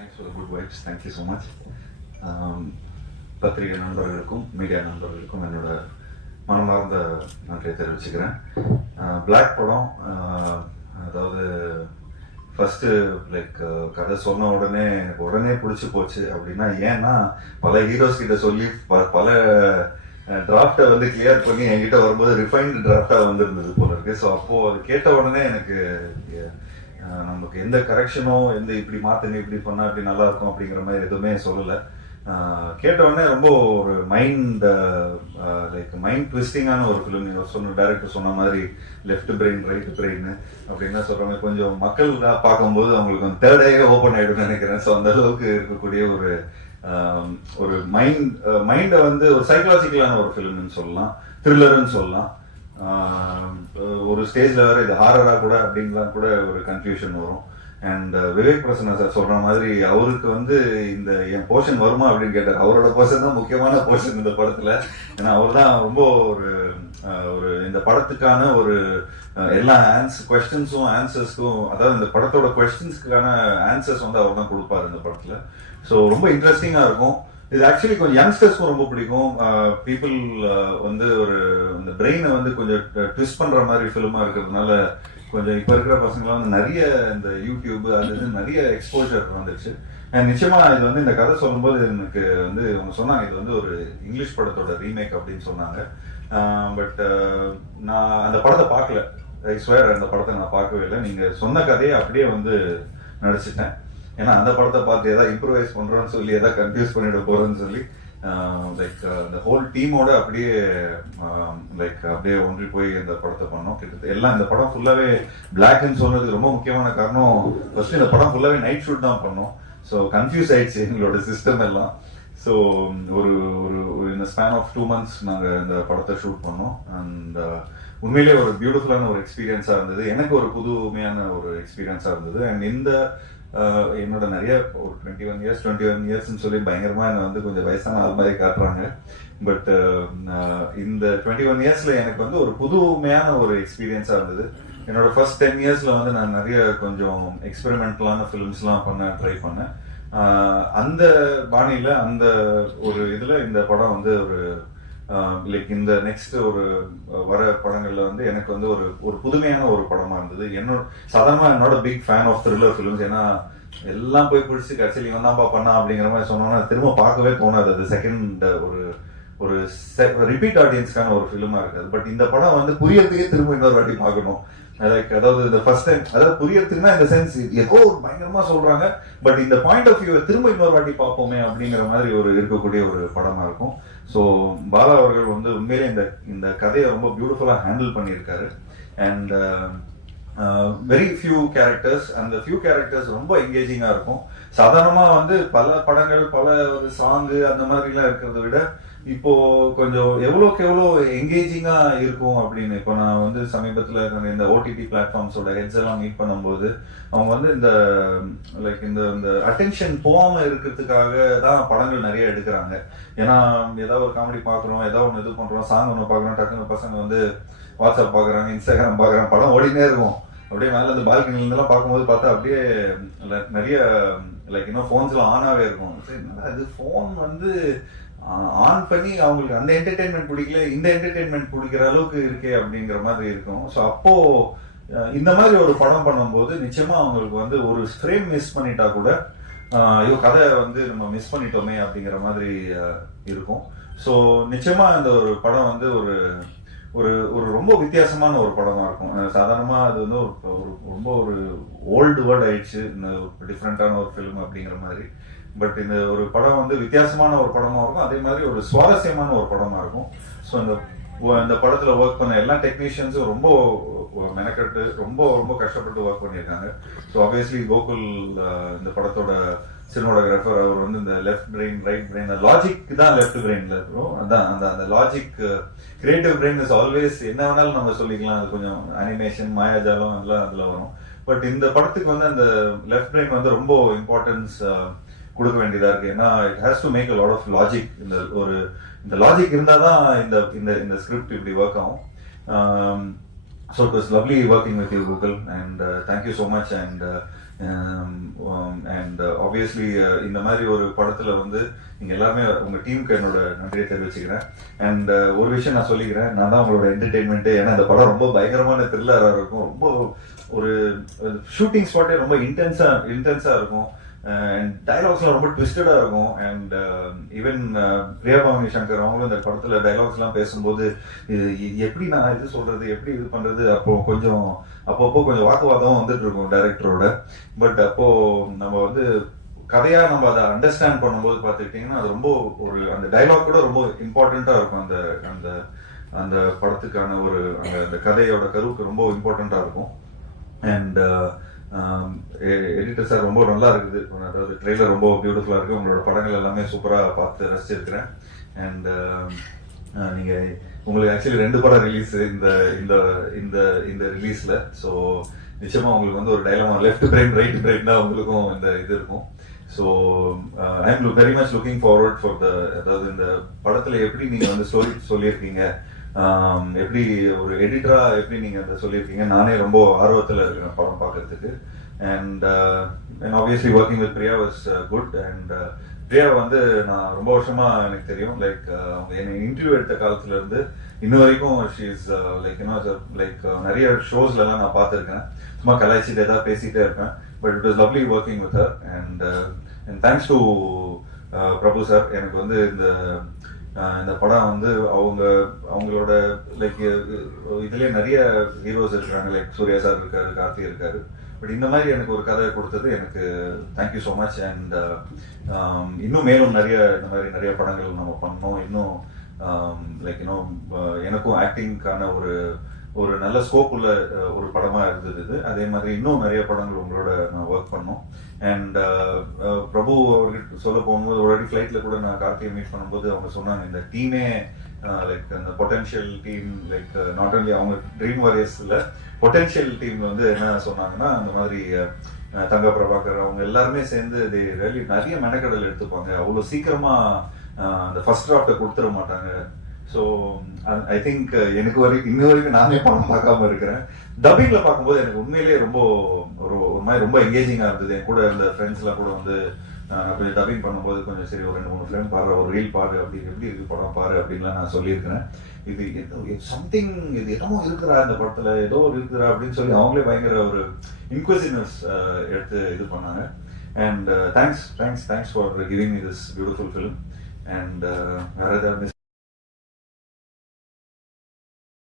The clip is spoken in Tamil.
Thanks for good vibes thank you so much பத்திரிகை நண்பர்களுக்கும் மீடியா நண்பர்களுக்கும் என்னோட மனமார்ந்த நன்றியை தெரிவிச்சுக்கிறேன். Uh, பிளாக் படம் uh, அதாவது ஃபஸ்ட்டு லைக் uh, கதை சொன்ன உடனே எனக்கு உடனே பிடிச்சி போச்சு அப்படின்னா ஏன்னா பல ஹீரோஸ் கிட்ட சொல்லி பல டிராஃப்டை வந்து கிளியர் பண்ணி என்கிட்ட வரும்போது ரிஃபைன்டு டிராஃப்டாக வந்திருந்தது போல இருக்கு. ஸோ அப்போது அது கேட்ட உடனே எனக்கு நமக்கு எந்த கரெக்ஷனோ எந்த இப்படி மாற்றுங்க இப்படி பண்ணால் இப்படி நல்லா இருக்கும் அப்படிங்கிற மாதிரி எதுவுமே சொல்லலை. கேட்டவுடனே கேட்ட உடனே ரொம்ப ஒரு மைண்ட் லைக் மைண்ட் ட்விஸ்டிங்கான ஒரு ஃபிலிம் நீங்கள் சொன்ன டேரக்டர் சொன்ன மாதிரி லெஃப்ட் பிரெயின் ரைட் பிரெயின் அப்படின்னா சொல்கிறாங்க கொஞ்சம் மக்கள் தான் பார்க்கும்போது அவங்களுக்கு வந்து தேர்ட் ஐயே ஓப்பன் ஆகிடும்னு நினைக்கிறேன். ஸோ அந்த அளவுக்கு இருக்கக்கூடிய ஒரு ஒரு மைண்ட் மைண்டை வந்து ஒரு சைக்கலாஜிக்கலான ஒரு ஃபிலிம்னு சொல்லலாம் த்ரில்லர்னு சொல்லலாம். ஒரு ஸ்டேஜ்ல வேற இது ஹாரரா கூட அப்படின்லாம் கூட ஒரு கன்ஃபியூஷன் வரும். அண்ட் விவேக் பிரசன்னா சார் சொல்ற மாதிரி அவருக்கு வந்து இந்த என் போர்ஷன் வருமா? அப்படின்னு கேட்டார். அவரோட போர்ஷன் தான் முக்கியமான போர்ஷன் இந்த படத்துல. ஏன்னா அவர் தான் ரொம்ப ஒரு ஒரு இந்த படத்துக்கான ஒரு எல்லா ஆன்ஸ் கொஸ்டின்ஸும் ஆன்சர்ஸ்க்கும் அதாவது இந்த படத்தோட கொஸ்டின்ஸ்க்கான ஆன்சர்ஸ் வந்து அவர் தான் கொடுப்பாரு இந்த படத்துல. ஸோ ரொம்ப இன்ட்ரெஸ்டிங்காக இருக்கும். இது ஆக்சுவலி கொஞ்சம் யங்ஸ்டர்ஸ்க்கும் ரொம்ப பிடிக்கும். பீப்புள் வந்து ஒரு இந்த பிரெயினை வந்து கொஞ்சம் ட்விஸ்ட் பண்ற மாதிரி ஃபிலிமா இருக்கிறதுனால கொஞ்சம் இப்போ இருக்கிற பசங்களாம் வந்து நிறைய இந்த யூடியூப் அது இது நிறைய எக்ஸ்போஜர் வந்துருச்சு. நிச்சயமா இது வந்து இந்த கதை சொல்லும்போது எனக்கு வந்து அவங்க சொன்னாங்க இது வந்து ஒரு இங்கிலீஷ் படத்தோட ரீமேக் அப்படின்னு சொன்னாங்க. பட் நான் அந்த படத்தை பார்க்கல. ஐ ஸ்வேர் அந்த படத்தை நான் பார்க்கவே இல்லை. நீங்க சொன்ன கதையை அப்படியே வந்து நடிச்சிட்டேன். ஏன்னா அந்த படத்தை பார்த்து ஏதாவது இம்ப்ரூவைஸ் பண்றோம்னு சொல்லி ஏதாவது கன்ஃபியூஸ் பண்ணிட போறேன்னு சொல்லி லைக் இந்த ஹோல் டீமோட அப்படியே லைக் அப்படியே ஒன்றி போய் இந்த படத்தை பண்ணோம். கிட்டத்தட்ட எல்லாம் இந்த படம் ஃபுல்லாவே பிளாக்னு சொன்னது ரொம்ப முக்கியமான காரணம் ஃபர்ஸ்ட் இந்த படம் ஃபுல்லாவே நைட் ஷூட் தான் பண்ணோம். ஸோ கன்ஃபியூஸ் ஆயிடுச்சு எங்களோட சிஸ்டம் எல்லாம். ஸோ ஒரு ஒரு இந்த ஸ்பேன் ஆஃப் டூ மந்த்ஸ் நாங்கள் இந்த படத்தை ஷூட் பண்ணோம். அண்ட் உண்மையிலேயே ஒரு பியூட்டிஃபுல்லான ஒரு எக்ஸ்பீரியன்ஸாக இருந்தது. எனக்கு ஒரு புதுமையான ஒரு எக்ஸ்பீரியன்ஸாக இருந்தது. அண்ட் இந்த என்னோட நிறைய ஒரு twenty one years twenty one இயர்ஸ்னு சொல்லி பயங்கரமா என்னை வந்து கொஞ்சம் வயசான ஆள் மாதிரி காட்டுறாங்க. பட் இந்த டுவெண்ட்டி ஒன் இயர்ஸ்ல எனக்கு வந்து ஒரு புதுமையான ஒரு எக்ஸ்பீரியன்ஸா இருந்தது. என்னோட ஃபர்ஸ்ட் டென் இயர்ஸ்ல வந்து நான் நிறைய கொஞ்சம் எக்ஸ்பெரிமெண்டலான ஃபிலிம்ஸ்லாம் பண்ண ட்ரை பண்ணேன். அந்த பாணியில அந்த ஒரு இதுல இந்த படம் வந்து ஒரு லைக் இந்த நெக்ஸ்ட் ஒரு வர படங்கள்ல வந்து எனக்கு வந்து ஒரு ஒரு புதுமையான ஒரு படமா இருந்தது. என்னோட சாதாரணமா என்னோட big fan of thriller films ஏன்னா எல்லாம் போய் பிடிச்சி கடைசியில் இவன் தான்ப்பா பண்ணா அப்படிங்கிற மாதிரி சொன்னோன்னா திரும்ப பார்க்கவே தோணாது. அது செகண்ட் ஒரு ஒரு ரிப்பீட் ஆடியன்ஸ்க்கான ஒரு ஃபிலிமா இருக்காது. பட் இந்த படம் வந்து புரியறதுக்கே திரும்ப இன்னொரு வாட்டி பார்க்கணும். லைக் அதாவது இந்த ஃபர்ஸ்ட் டைம் அதாவது புரியறதுக்குன்னா இந்த சென்ஸ் ஏதோ ஒரு பயங்கரமா சொல்றாங்க பட் இந்த பாயிண்ட் ஆஃப் வியூ திரும்ப இன்னொரு வாட்டி பார்ப்போமே அப்படிங்கிற மாதிரி ஒரு இருக்கக்கூடிய ஒரு படமா இருக்கும். ஸோ பாலா அவர்கள் வந்து உண்மையிலே இந்த இந்த கதையை ரொம்ப பியூட்டிஃபுல்லா ஹேண்டில் பண்ணியிருக்காரு. அண்ட் வெரி ஃபியூ கேரக்டர்ஸ் அந்த ஃபியூ கேரக்டர்ஸ் ரொம்ப என்கேஜிங்காக இருக்கும். சாதாரணமாக வந்து பல படங்கள் பல ஒரு சாங்கு அந்த மாதிரிலாம் இருக்கிறத விட இப்போ கொஞ்சம் எவ்வளோக்கு எவ்வளோ எங்கேஜிங்கா இருக்கும் அப்படின்னு இப்போ நான் வந்து சமீபத்தில் நான் இந்த ஓடிடி பிளாட்ஃபார்ம்ஸோட ஹெட்ஸ் எல்லாம் மீட் பண்ணும்போது அவங்க வந்து இந்த லைக் இந்த இந்த அட்டென்ஷன் போகாம இருக்கிறதுக்காக தான் படங்கள் நிறைய எடுக்கிறாங்க. ஏன்னா ஏதாவது ஒரு காமெடி பார்க்குறோம் ஏதாவது ஒன்று இது பண்ணுறோம் சாங் ஒன்று பார்க்குறோம் டக்குனு பசங்க வந்து வாட்ஸ்அப் பார்க்குறாங்க இன்ஸ்டாகிராம் பார்க்குறாங்க படம் ஓடினே இருக்கும். அப்படியே மேலே இந்த பால்கனிலேருந்துலாம் பார்க்கும்போது பார்த்தா அப்படியே நிறைய லைக் இன்னும் ஃபோன்ஸ்லாம் ஆனாகவே இருக்கும். சரி அது இது? ஃபோன் வந்து ஆன் பண்ணி அவங்களுக்கு அந்த என்டர்டெயின்மெண்ட் பிடிக்கல இந்த என்டர்டெயின்மெண்ட் பிடிக்கிற அளவுக்கு இருக்கே அப்படிங்கிற மாதிரி இருக்கும். ஸோ அப்போ இந்த மாதிரி ஒரு படம் பண்ணும்போது நிச்சயமா அவங்களுக்கு வந்து ஒரு ஃப்ரேம் மிஸ் பண்ணிட்டா கூட ஐயோ கதை வந்து நம்ம மிஸ் பண்ணிட்டோமே அப்படிங்கிற மாதிரி இருக்கும். ஸோ நிச்சயமா இந்த ஒரு படம் வந்து ஒரு ஒரு ஒரு ரொம்ப வித்தியாசமான ஒரு படமா இருக்கும். சாதாரணமா அது வந்து ஒரு ரொம்ப ஒரு ஓல்டு வேர்ட் ஆயிடுச்சு ஒரு டிஃப்ரெண்டான ஒரு ஃபிலிம் அப்படிங்கிற மாதிரி. பட் இந்த ஒரு படம் வந்து வித்தியாசமான ஒரு படமா இருக்கும். அதே மாதிரி ஒரு சுவாரஸ்யமான ஒரு படமா இருக்கும். ஸோ இந்த இந்த படத்துல ஒர்க் பண்ண எல்லா டெக்னீஷியன்ஸும் ரொம்ப மெனக்கட்டு ரொம்ப ரொம்ப கஷ்டப்பட்டு ஒர்க் பண்ணியிருக்காங்க. ஸோ ஆப்வியஸ்லி கோகுல் இந்த படத்தோட சினிமாடோகிராஃபர் அவர் வந்து இந்த left brain right brain logic தான் லெஃப்ட் பிரெயின்ல இருக்கும். அதான் அந்த அந்த logic creative brain is always என்ன வேணாலும் நம்ம சொல்லிக்கலாம். அது கொஞ்சம் அனிமேஷன் மாயாஜாலம் அதெல்லாம் அதில் வரும். பட் இந்த படத்துக்கு வந்து அந்த லெஃப்ட் பிரெயின் வந்து ரொம்ப இம்பார்ட்டன்ஸ் கொடுக்க வேண்டியதா இருக்கு. ஏன்னா it has to make a lot of logic இந்த ஒரு இந்த லாஜிக் இருந்தால் தான் இந்த இந்த இந்த ஸ்கிரிப்ட் இப்படி ஒர்க் ஆகும். So it was lovely working with you Google and thank you so much and and obviously இந்த மாதிரி ஒரு படத்தில் வந்து நீங்கள் எல்லாருமே உங்கள் டீமுக்கு என்னோட நன்றியை தெரிவிச்சுக்கிறேன். அண்ட் uh, ஒரு விஷயம் நான் சொல்லிக்கிறேன். நான் தான் உங்களோட என்டர்டெயின்மெண்ட்டு ஏன்னா இந்த படம் ரொம்ப பயங்கரமான த்ரில்லராக இருக்கும். ரொம்ப ஒரு ஷூட்டிங் ஸ்பாட்டே ரொம்ப இன்டென்ஸாக இன்டென்ஸாக இருக்கும். அண்ட் டைலாக்ஸ்லாம் ரொம்ப ட்விஸ்டடாக இருக்கும். அண்ட் ஈவன் பிரியாபவானி சங்கர் அவங்களும் இந்த படத்தில் டைலாக்ஸ்லாம் பேசும்போது இது எப்படி நான் இது சொல்கிறது எப்படி இது பண்ணுறது அப்போ கொஞ்சம் அப்பப்போ கொஞ்சம் வாக்குவாதம் வந்துட்டு இருக்கும் டைரக்டரோட பட் அப்போது நம்ம வந்து கதையாக நம்ம அதை அண்டர்ஸ்டாண்ட் பண்ணும்போது பார்த்துக்கிட்டிங்கன்னா அது ரொம்ப ஒரு அந்த டைலாக் கூட ரொம்ப இம்பார்ட்டண்ட்டாக இருக்கும். அந்த அந்த அந்த படத்துக்கான ஒரு அந்த அந்த கதையோட கருவுக்கு ரொம்ப இம்பார்ட்டண்ட்டாக இருக்கும். அண்ட் எடிட்டர் சார் ரொம்ப நல்லா இருக்குது அதாவது ட்ரெய்லர் ரொம்ப பியூட்டிஃபுல்லாக இருக்குது உங்களோட படங்கள் எல்லாமே சூப்பராக பார்த்து ரசிச்சிருக்கிறேன். அண்ட் நீங்கள் உங்களுக்கு ஆக்சுவலி ரெண்டு படம் ரிலீஸ் இந்த இந்த இந்த இந்த ரிலீஸில் ஸோ நிச்சயமாக உங்களுக்கு வந்து ஒரு dilemma left brain right brain தான் உங்களுக்கும் இந்த இது இருக்கும். So I am very much looking forward for the அதாவது இந்த படத்தில் எப்படி நீங்கள் வந்து ஸ்டோரி சொல்லியிருக்கீங்க எப்படி ஒரு எடிட்டரா எப்படி நீங்க அதை சொல்லியிருக்கீங்க? நானே ரொம்ப ஆர்வத்தில் இருக்கிறேன் படம் பார்க்கறதுக்கு. And and obviously working with Priya was good and Priya வந்து நான் ரொம்ப வருஷமா எனக்கு தெரியும். லைக் uh, அவங்க என்னை இன்டர்வியூ எடுத்த காலத்துல இருந்து இன்ன வரைக்கும் ஷீஸ் லைக் இன்னும் லைக் நிறைய ஷோஸ்ல எல்லாம் நான் பார்த்துருக்கேன். சும்மா கலாய்ச்சிட்டு ஏதாவது பேசிட்டே இருப்பேன். But it was lovely working with her and and thanks to Prabhu sir எனக்கு வந்து இந்த இந்த படம் வந்து அவங்க அவங்களோட லைக் இதுலயே நிறைய ஹீரோஸ் இருக்காங்க லைக் சூர்யா சார் இருக்காரு கார்த்தி இருக்காரு. பட் இந்த மாதிரி எனக்கு ஒரு கதை கொடுத்தது எனக்கு தேங்க்யூ ஸோ மச் அண்ட் இன்னும் மேலும் நிறைய இந்த மாதிரி நிறைய படங்கள் நம்ம பண்ணோம். இன்னும் லைக் இன்னும் எனக்கும் ஆக்டிங்க்கான ஒரு ஒரு நல்ல ஸ்கோப் உள்ள ஒரு படமா இருந்தது இது. அதே மாதிரி இன்னும் நிறைய படங்கள் உங்களோட நான் ஒர்க் பண்ணோம். அண்ட் பிரபு அவர்கிட்ட சொல்ல போகும்போது ஒரு வாட்டி ஃப்ளைட்ல கூட நான் கார்த்திகை மீட் பண்ணும்போது அவங்க சொன்னாங்க இந்த டீமே லைக் அந்த potential team like not only அவங்க ட்ரீம் வாரியர்ஸ்ல பொட்டென்ஷியல் டீம் வந்து என்ன சொன்னாங்கன்னா அந்த மாதிரி தங்க பிரபாகர் அவங்க எல்லாருமே சேர்ந்து they நிறைய மெனக்கடல் எடுத்துப்பாங்க. அவ்வளோ சீக்கிரமா அந்த ஃபர்ஸ்ட் டிராஃப்டை கொடுத்துட மாட்டாங்க. ஸோ ஐ திங்க் எனக்கு வரைக்கும் இன்ன வரைக்கும் நானே படம் பார்க்காம இருக்கிறேன். டப்பிங்ல பார்க்கும்போது எனக்கு உண்மையிலேயே ரொம்ப ஒரு ஒரு மாதிரி ரொம்ப என்கேஜிங்காக இருந்தது. என் கூட இருந்த ஃப்ரெண்ட்ஸ்லாம் கூட வந்து கொஞ்சம் டப்பிங் பண்ணும்போது கொஞ்சம் சரி ஒரு ரெண்டு மூணு ஃபிலிம் பாரு ஒரு ரீல் பாரு அப்படி எப்படி இருக்கு படம்? பாரு அப்படின்லாம் நான் சொல்லியிருக்கிறேன். இது சம்திங் இது என்னமோ இருக்கிறா இந்த படத்துல. ஏதோ ஒரு இருக்கிறா அப்படின்னு சொல்லி அவங்களே பயங்கர ஒரு இன்க்வசிவ்னஸ் எடுத்து இது பண்ணாங்க. And thanks thanks thanks for giving this beautiful film and வேற ஏதாவது